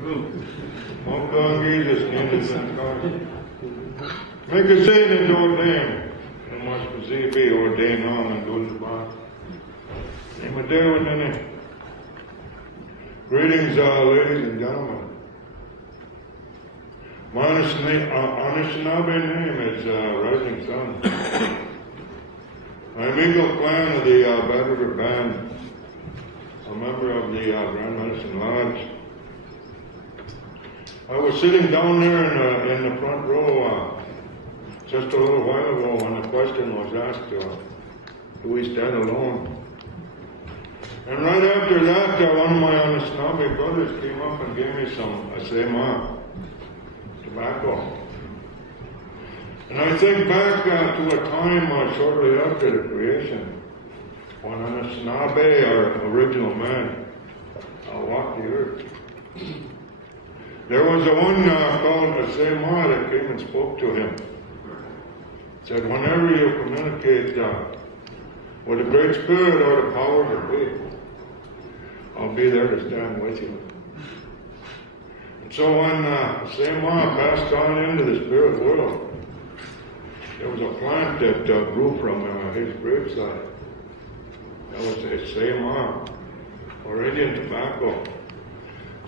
Make a saying and ordain. And must be ordained on and do the bond. Name a day with any. Greetings, ladies and gentlemen. My Anishinaabe name is Rising Sun. I'm Eagle Clan of the Battle River Band, a member of the Grand Medicine Lodge. I was sitting down there in the front row just a little while ago when the question was asked, do we stand alone? And right after that, one of my Anishinaabe brothers came up and gave me some asema, tobacco. And I think back to a time shortly after the creation, when Anishinaabe, our original man, walked the earth. There was a one called Asema that came and spoke to him. Said, whenever you communicate with the Great Spirit or the powers that be, I'll be there to stand with you. And so when Asema passed on into the spirit world, there was a plant that grew from his graveside. That was Asema, or Indian tobacco.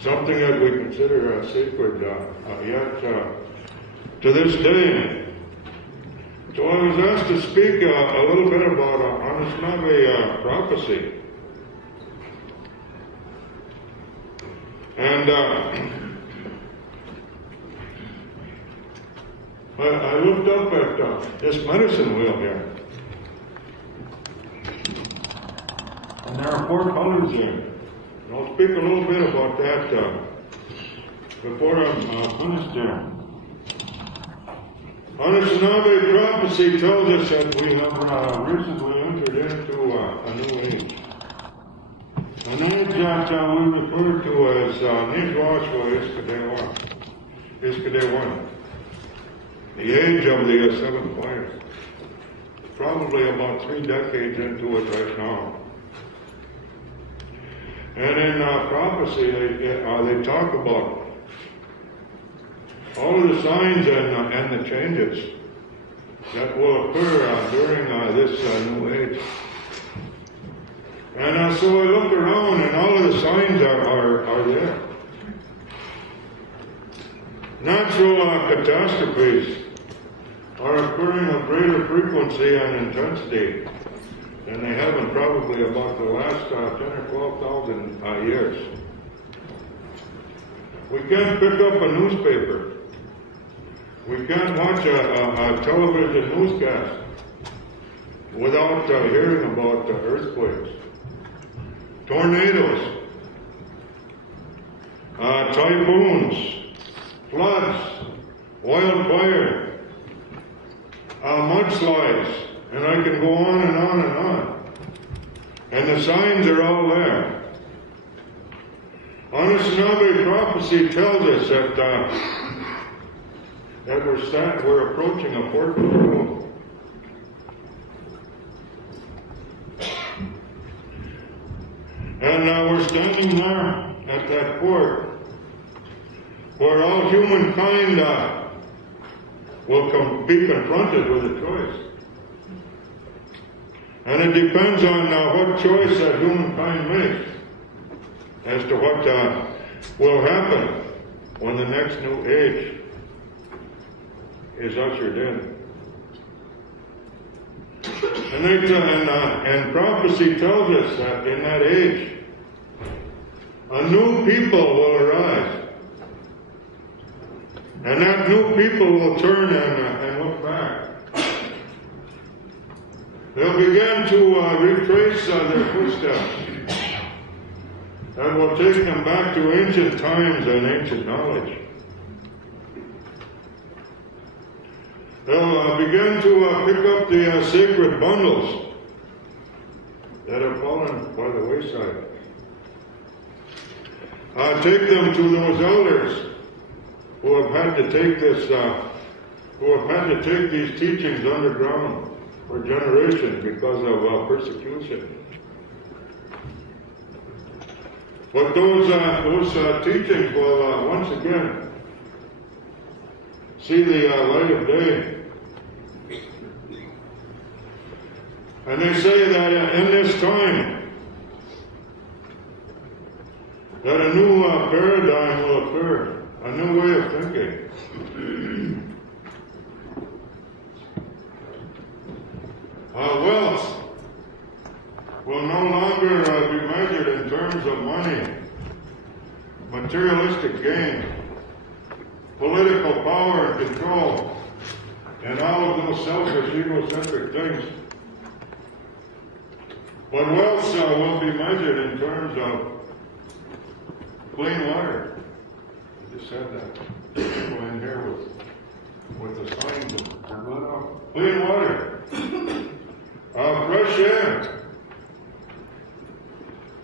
Something that we consider sacred yet to this day. So I was asked to speak a little bit about Anishinaabe prophecy. And I looked up at this medicine wheel here. And there are 4 colors there. And I'll speak a little bit about that before I'm finished there. Anishinaabe prophecy tells us that we have recently entered into a new age. An age that we refer to as Nijwashwa Iskadewan, the age of the 7 fires. Probably about 3 decades into it right now. And in prophecy, they talk about all of the signs and the changes that will occur during this new age. And so I look around and all of the signs are there. Natural catastrophes are occurring with greater frequency and intensity than they have in probably about the last 10 or 12,000 years. We can't pick up a newspaper. We can't watch a television newscast without hearing about earthquakes, tornadoes, typhoons, floods, wildfire, mudslides, and I can go on and on and on. And the signs are all there. Anishinaabe prophecy tells us that we're approaching a port of doom. And we're standing there at that port where all humankind will be confronted with a choice. And it depends on what choice that humankind makes as to what will happen when the next new age is ushered in. And prophecy tells us that in that age, a new people will arise. And that new people will turn and look back. They'll begin to retrace their footsteps. That will take them back to ancient times and ancient knowledge. They'll begin to pick up the sacred bundles that have fallen by the wayside. Take them to those elders who have had to take these teachings underground for generations because of persecution. But those teachings will once again see the light of day. And they say that in this time, that a new paradigm will appear, a new way of thinking. Wealth will no longer be measured in terms of money, materialistic gain, political power and control, and all of those selfish, egocentric things. But wealth will be measured in terms of clean water. I just said that. People in here with the signs of clean water, fresh air,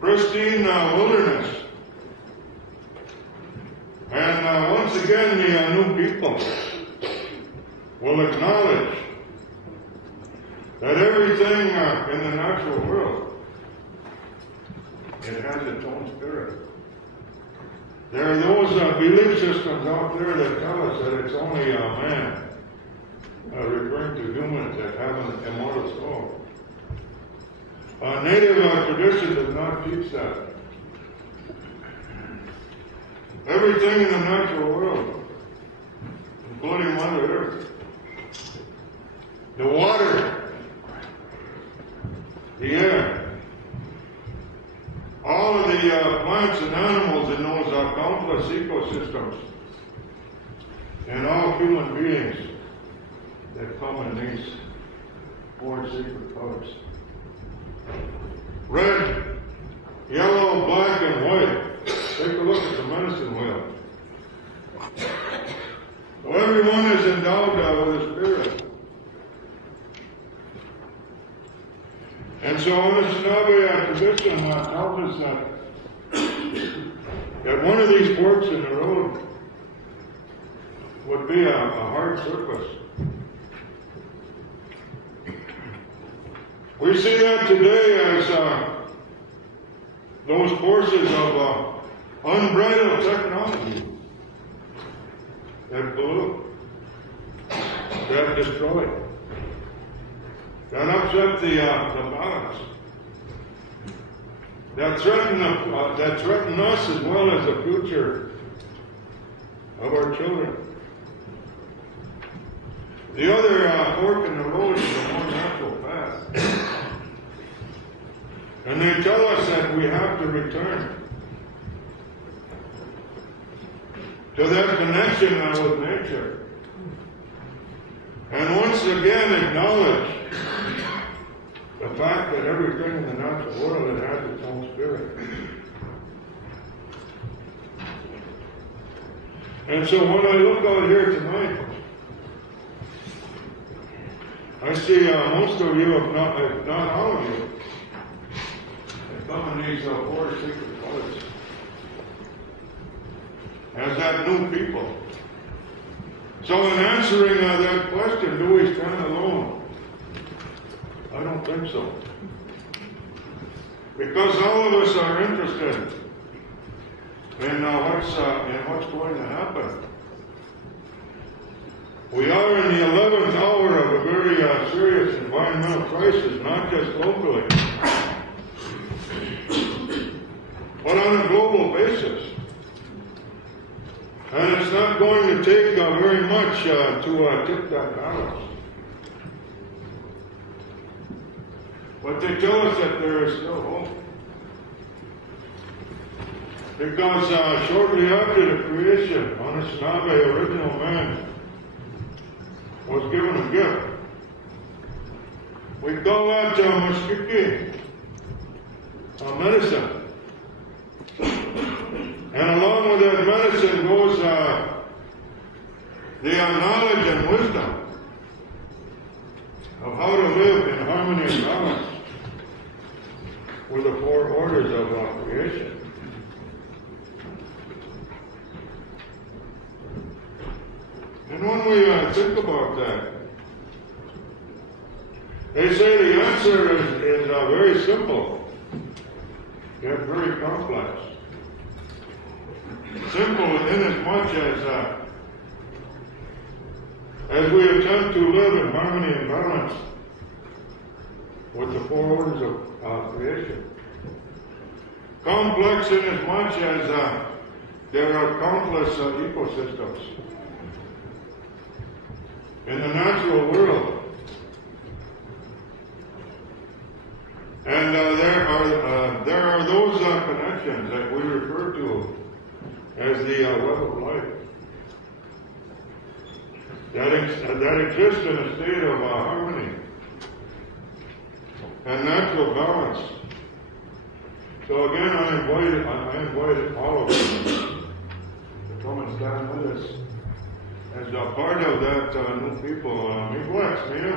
pristine wilderness, and once again the new people will acknowledge that everything in the natural world, it has its own spirit. There are those belief systems out there that tell us that it's only man, referring to humans, that have an immortal soul. Native tradition does not teach that. Everything in the natural world, including Mother Earth, the water, the air, all of the plants and animals in those countless ecosystems, and all human beings that come in these four sacred colors. Red, yellow, black, and white. Take a look at the medicine wheel. So everyone is endowed with a spirit. And so Anishinaabe tradition tells us that one of these forks in the road would be a hard surface. We see that today as those forces of unbridled technology that pollute, that destroy, that upset the balance, that threaten us as well as the future of our children. The other fork in the road is a more natural path. And they tell us that we have to return to that connection with nature. And once again acknowledge the fact that everything in the natural world has its own spirit. And so when I look out here tonight, I see most of you, if not all of you, have come in these four sacred colors as that new people. So in answering that question, do we stand alone? I don't think so. Because all of us are interested in what's going to happen. We are in the 11th hour of a very serious environmental crisis, not just locally, but on a global basis. And it's not going to take very much to tip that balance. But they tell us that there is still hope. Because shortly after the creation, Anishinaabe, original man, was given a gift. We call that muskiki, medicine. And along with that medicine goes the knowledge and wisdom of how to live in harmony and balance with the four orders of creation. And when we think about that, they say the answer is very simple, yet very complex. simple inasmuch as we attempt to live in harmony and balance with the four orders of creation. Complex inasmuch as there are countless ecosystems in the natural world. And there are those connections that we refer to as the web of life that exist in a state of harmony and natural balance. So again, I invite all of you to come and stand with us as a part of that new people. May bless, may you.